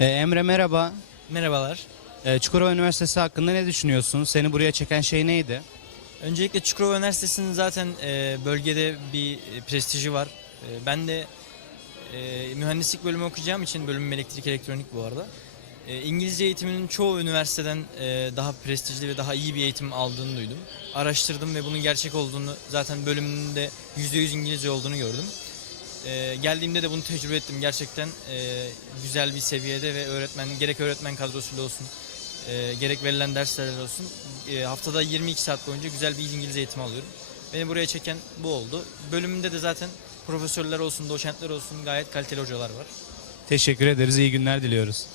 Ee, Emre merhaba. Merhabalar. Ee, Çukurova Üniversitesi hakkında ne düşünüyorsun? Seni buraya çeken şey neydi? Öncelikle Çukurova Üniversitesi'nin zaten e, bölgede bir e, prestiji var. E, ben de e, mühendislik bölümü okuyacağım için bölümüm elektrik elektronik bu arada. E, İngilizce eğitiminin çoğu üniversiteden e, daha prestijli ve daha iyi bir eğitim aldığını duydum. Araştırdım ve bunun gerçek olduğunu zaten bölümünde %100 İngilizce olduğunu gördüm. E, geldiğimde de bunu tecrübe ettim. Gerçekten e, güzel bir seviyede ve öğretmen gerek öğretmen kadrosuyla olsun e, gerek verilen derslerle olsun e, haftada 22 saat boyunca güzel bir İngilizce eğitimi alıyorum. Beni buraya çeken bu oldu. Bölümümde de zaten profesörler olsun, doçentler olsun gayet kaliteli hocalar var. Teşekkür ederiz. İyi günler diliyoruz.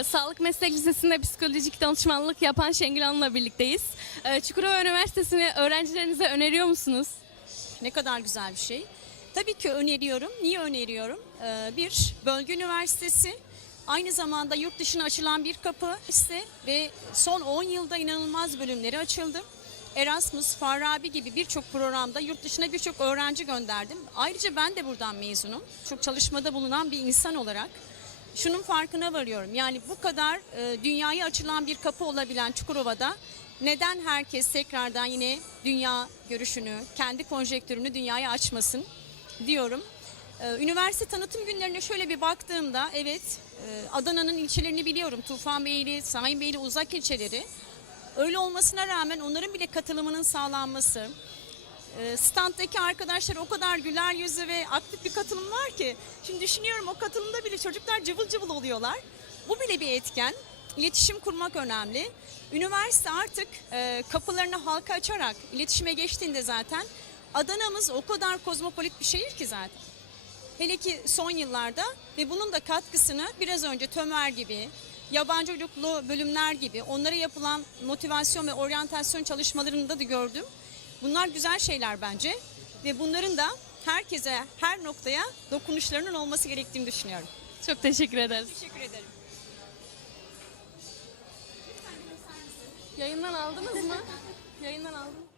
Ee, Sağlık Meslek Lisesi'nde psikolojik danışmanlık yapan Şengül Hanım'la birlikteyiz. Ee, Çukurova Üniversitesi'ni öğrencilerinize öneriyor musunuz? Ne kadar güzel bir şey. Tabii ki öneriyorum. Niye öneriyorum? Ee, bir, bölge üniversitesi. Aynı zamanda yurt dışına açılan bir kapı ise ve son 10 yılda inanılmaz bölümleri açıldı. Erasmus, Farabi gibi birçok programda yurt dışına birçok öğrenci gönderdim. Ayrıca ben de buradan mezunum. Çok çalışmada bulunan bir insan olarak şunun farkına varıyorum. Yani bu kadar e, dünyaya açılan bir kapı olabilen Çukurova'da neden herkes tekrardan yine dünya görüşünü, kendi konjektürünü dünyaya açmasın diyorum. Ee, Üniversite tanıtım günlerine şöyle bir baktığımda evet e, Adana'nın ilçelerini biliyorum. Tufanbeyli, Sayınbeyli uzak ilçeleri. Öyle olmasına rağmen onların bile katılımının sağlanması, e, standdaki arkadaşlar o kadar güler yüzü ve aktif bir katılım var ki. Şimdi düşünüyorum o katılımda bile çocuklar cıvıl cıvıl oluyorlar. Bu bile bir etken. İletişim kurmak önemli. Üniversite artık e, kapılarını halka açarak iletişime geçtiğinde zaten Adana'mız o kadar kozmopolit bir şehir ki zaten. Hele ki son yıllarda ve bunun da katkısını biraz önce Tömer gibi, yabancı uyruklu bölümler gibi onlara yapılan motivasyon ve oryantasyon çalışmalarında da gördüm. Bunlar güzel şeyler bence ve bunların da herkese, her noktaya dokunuşlarının olması gerektiğini düşünüyorum. Çok teşekkür ederiz. Teşekkür ederim. Yayından aldınız mı? Yayından aldım.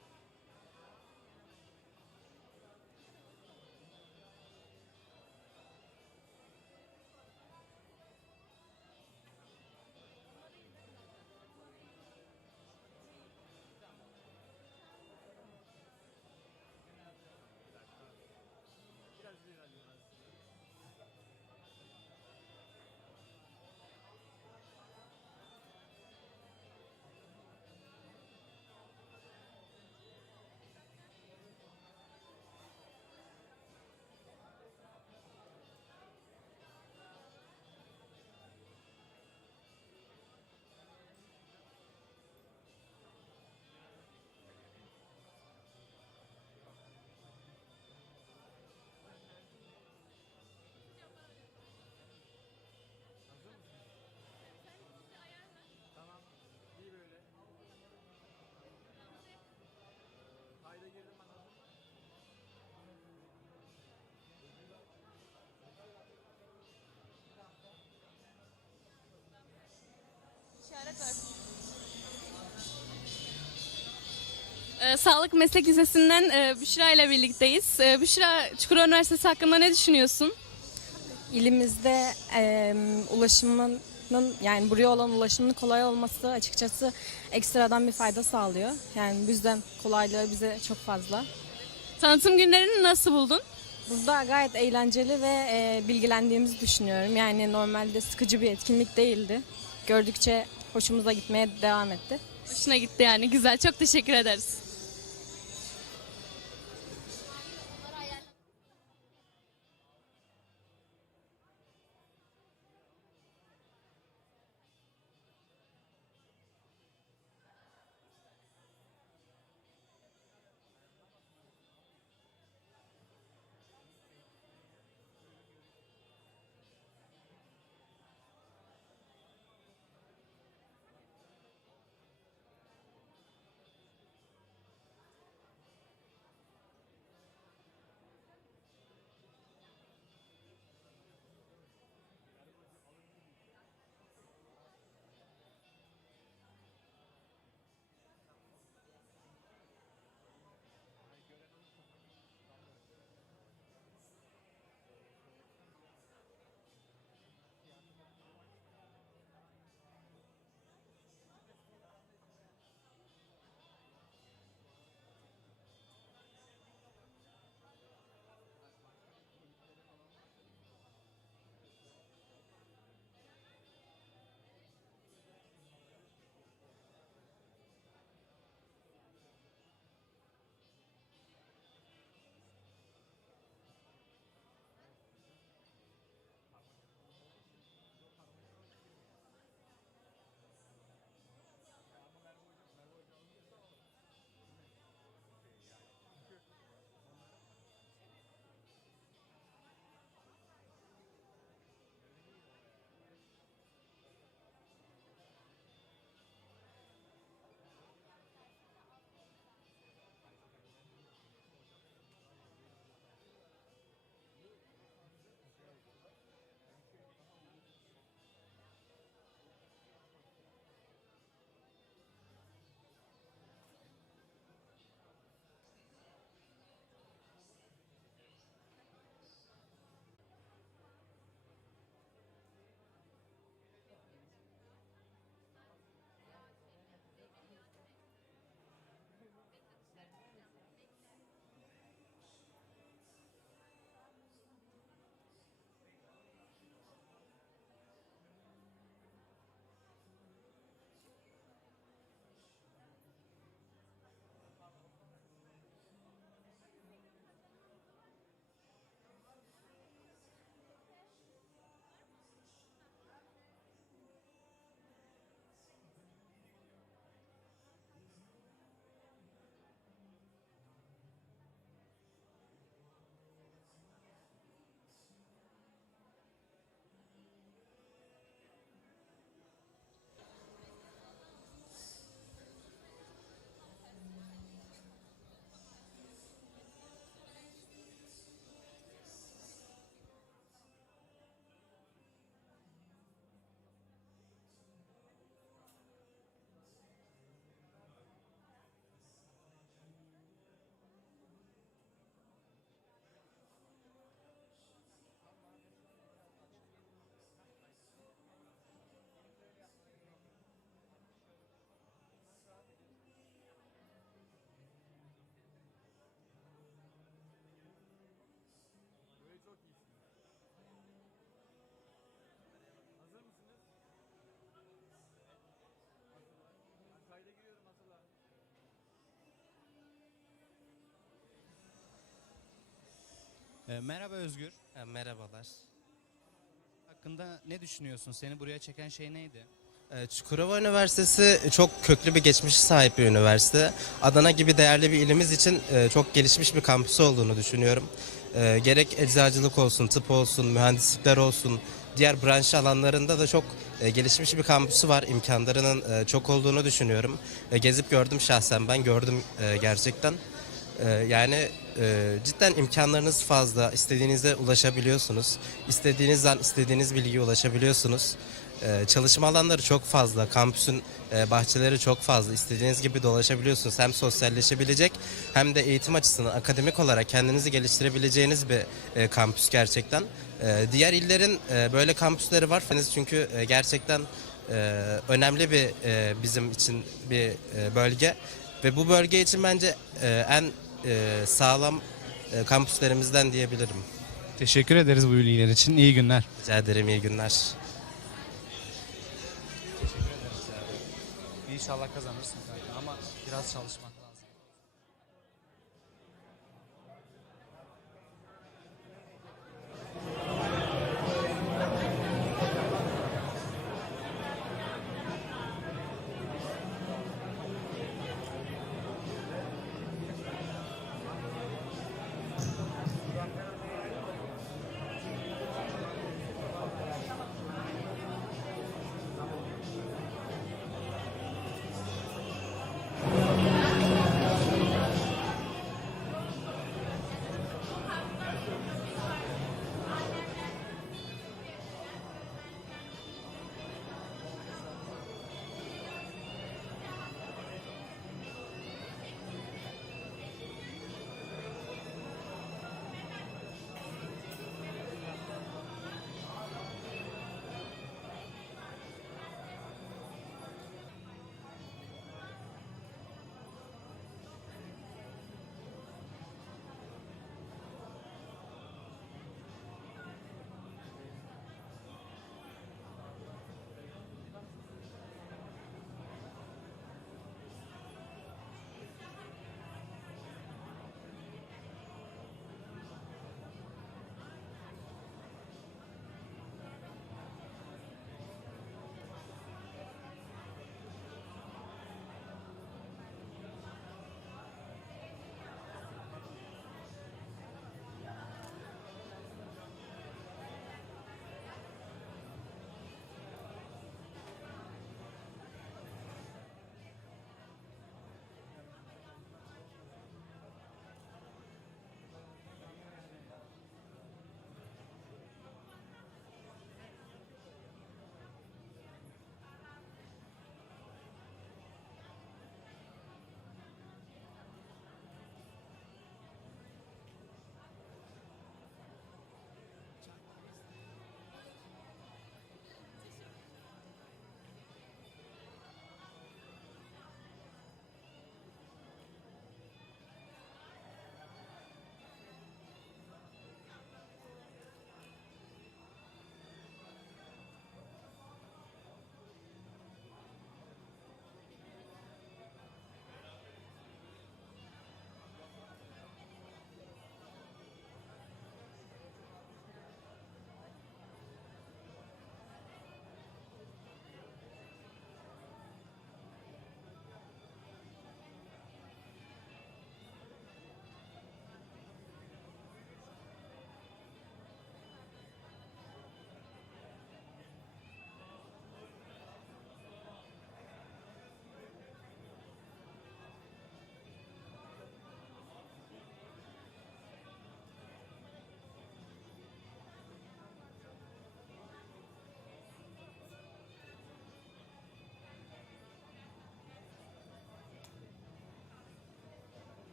Ee, Sağlık Meslek Lisesi'nden e, Büşra ile birlikteyiz. Ee, Büşra, Çukurova Üniversitesi hakkında ne düşünüyorsun? İlimizde e, ulaşımın yani buraya olan ulaşımın kolay olması açıkçası ekstradan bir fayda sağlıyor. Yani bu yüzden kolaylığı bize çok fazla. Tanıtım günlerini nasıl buldun? Burada gayet eğlenceli ve e, bilgilendiğimizi düşünüyorum. Yani normalde sıkıcı bir etkinlik değildi. Gördükçe hoşumuza gitmeye devam etti. Hoşuna gitti yani. Güzel. Çok teşekkür ederiz. Ee, merhaba Özgür. Ha, merhabalar. Hakkında ne düşünüyorsun? Seni buraya çeken şey neydi? Ee, Çukurova Üniversitesi çok köklü bir geçmişe sahip bir üniversite. Adana gibi değerli bir ilimiz için e, çok gelişmiş bir kampüsü olduğunu düşünüyorum. E, Gerek eczacılık olsun, tıp olsun, mühendislikler olsun, diğer branş alanlarında da çok e, gelişmiş bir kampüsü var. İmkanlarının e, çok olduğunu düşünüyorum. E, Gezip gördüm şahsen ben, gördüm e, gerçekten. E, Yani e, cidden imkanlarınız fazla, istediğinize ulaşabiliyorsunuz. İstediğiniz an istediğiniz bilgiye ulaşabiliyorsunuz. Ee, çalışma alanları çok fazla, kampüsün e, bahçeleri çok fazla. İstediğiniz gibi dolaşabiliyorsunuz. Hem sosyalleşebilecek hem de eğitim açısından akademik olarak kendinizi geliştirebileceğiniz bir e, kampüs gerçekten. E, diğer illerin e, böyle kampüsleri var. Çünkü e, gerçekten e, önemli bir e, bizim için bir e, bölge ve bu bölge için bence e, en e, sağlam e, kampüslerimizden diyebilirim. Teşekkür ederiz bu bilgiler için. İyi günler. Rica ederim iyi günler. İnşallah kazanırsın ama biraz çalışmak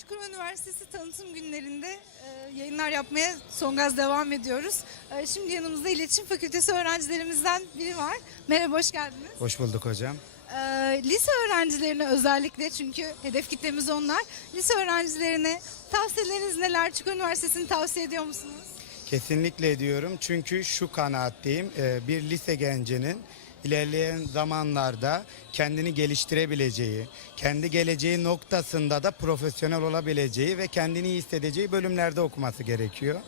Çukurova Üniversitesi tanıtım günlerinde e, yayınlar yapmaya son gaz devam ediyoruz. E, şimdi yanımızda İletişim Fakültesi öğrencilerimizden biri var. Merhaba, hoş geldiniz. Hoş bulduk hocam. E, lise öğrencilerine özellikle çünkü hedef kitlemiz onlar. Lise öğrencilerine tavsiyeleriniz neler? Çukurova Üniversitesi'ni tavsiye ediyor musunuz? Kesinlikle ediyorum çünkü şu kanaatteyim. e, Bir lise gencinin ilerleyen zamanlarda kendini geliştirebileceği, kendi geleceği noktasında da profesyonel olabileceği ve kendini iyi hissedeceği bölümlerde okuması gerekiyor.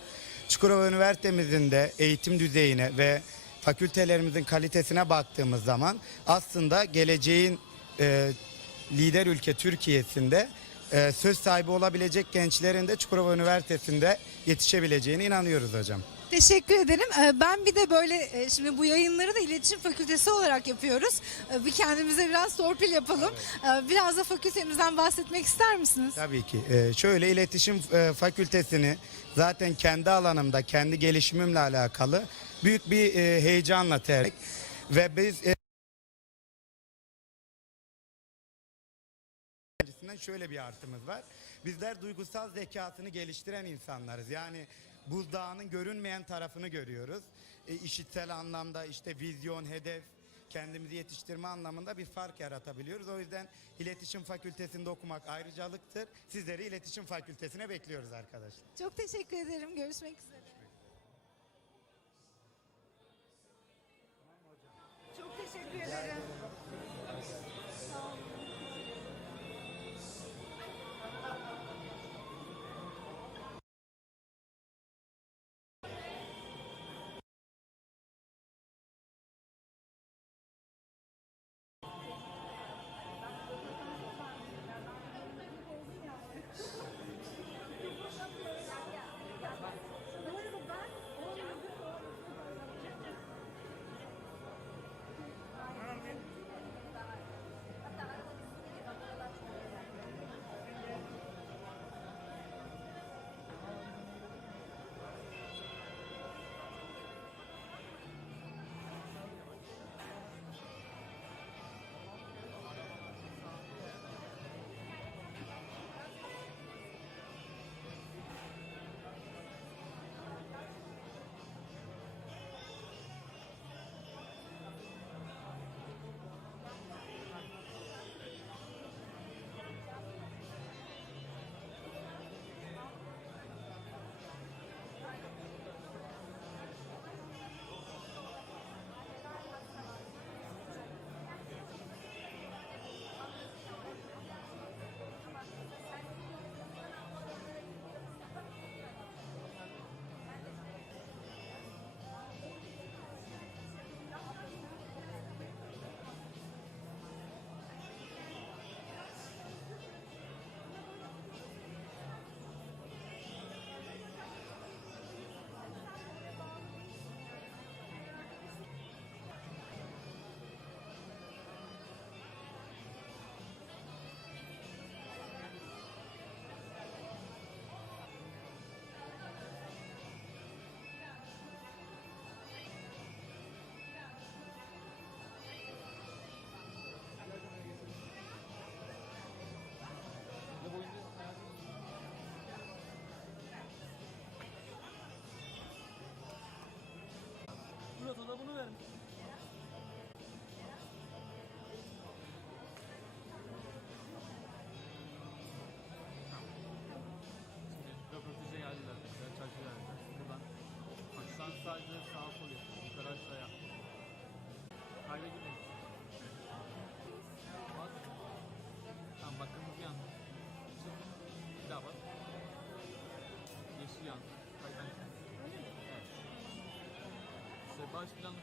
Çukurova Üniversitemizin de eğitim düzeyine ve fakültelerimizin kalitesine baktığımız zaman aslında geleceğin e, lider ülke Türkiye'sinde e, söz sahibi olabilecek gençlerin de Çukurova Üniversitesi'nde yetişebileceğine inanıyoruz hocam. Teşekkür ederim. E, ben bir de böyle e, şimdi bu yayınları da İletişim Fakültesi olarak yapıyoruz. E, bir kendimize biraz torpil yapalım. E, biraz da fakültemizden bahsetmek ister misiniz? Tabii ki. Şöyle iletişim e, fakültesini zaten kendi alanımda, kendi gelişimimle alakalı büyük bir e, heyecanla terk ve biz şöyle bir artımız var. Bizler duygusal zekasını geliştiren insanlarız. Yani buzdağının görünmeyen tarafını görüyoruz. E, işitsel anlamda işte vizyon, hedef, kendimizi yetiştirme anlamında bir fark yaratabiliyoruz. O yüzden iletişim fakültesinde okumak ayrıcalıktır. Sizleri iletişim fakültesine bekliyoruz arkadaşlar. Çok teşekkür ederim. Görüşmek üzere. Çok teşekkür ederim. Kayda gidelim. Bas. Tamam bak kırmızı yandı. Bir daha bas. Yeşil yandı. Kaydan çık. Evet. İşte baş planı